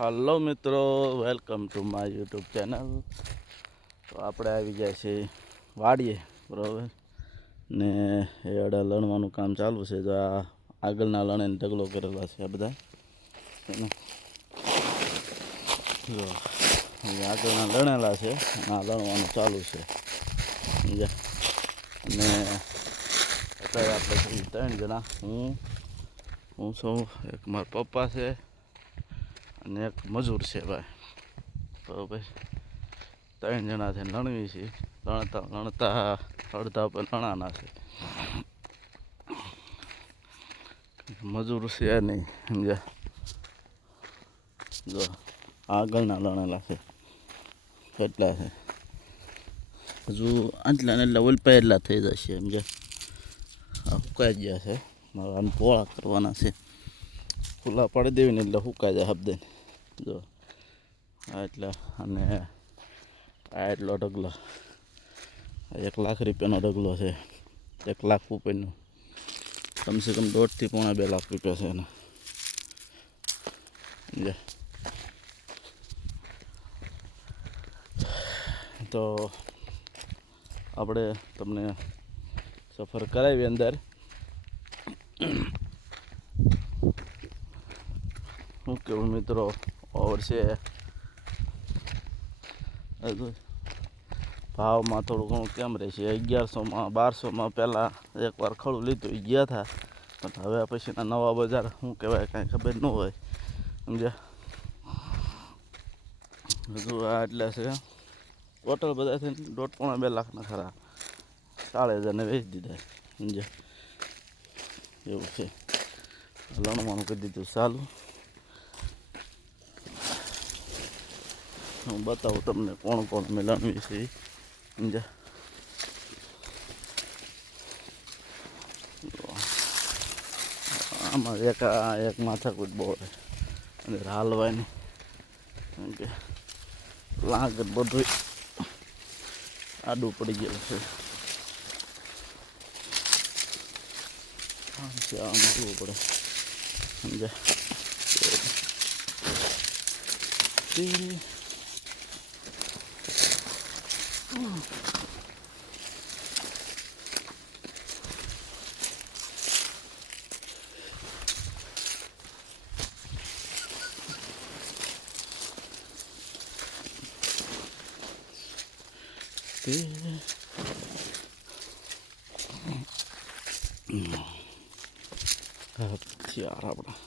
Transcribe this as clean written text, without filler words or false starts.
Hello મિત્રો, welcome to my YouTube channel. તો આપણે આવી ગયા છીએ વાડીએ, બરાબર. ને એ અડા લણવાનું કામ ચાલુ છે. જો આ આગળના લણે ઢગલો કરેલા છે આ બધા. જો આગળના લણેલા છે, આ લણવાનું ચાલુ છે, સમજ્યા. અને અત્યારે આપણે 3 જણા, હું છું, એક મારા પપ્પા છે અને એક મજૂર છે ભાઈ. બરાબર, 3 જણા છે, લણવી છે. લણતા અડધા પર લણાના છે, મજૂર છે નહીં, સમજ્યા. જો આગળના લણેલા છે કેટલા છે, હજુ આટલા ને એટલા ઓલપા એટલા થઈ જશે, સમજ્યા. આ સુકાઈ ગયા છે, મારે આને પોળા કરવાના છે. ખુલ્લા પાડી દેવી ને એટલે સુકાઈ જાય હબદે. જો આ એટલા, અને આ એટલો ઢગલો, 1 લાખ રૂપિયાનો ઢગલો છે. 1 લાખ ઉપરનો, કમસે કમ 1.5 થી પોણા 2 લાખ રૂપિયા છે એના, સમજ્યા. તો આપણે તમને સફર કરાવી અંદર. શું કેવું મિત્રો, વર્ષે ભાવમાં થોડું ઘણું કેમ રહેશે. 1100માં 1200માં પહેલાં એકવાર ખડું લીધું એ ગયા હતા, પણ હવે પછીના નવા બજાર શું કહેવાય કાંઈ ખબર ન હોય, સમજ્યા. હજુ આ એટલે છે ટોટલ બધા થઈને 1.5 પોણા 2 લાખના ખરા. 40,000ને વેચી દીધા, સમજ્યા. એવું છે. લણવાનું કરી દીધું ચાલુ. હું બતાવું તમને કોણ કોણ મેં લણવી છે, સમજ્યા. આમાં એક માથાકૂટ બહુ અંદર હાલવાની, કેમ કે લાગત બધું આડું પડી ગયેલું છે. આમ મૂકવું પડે, સમજ્યા. હથિયાર આપણા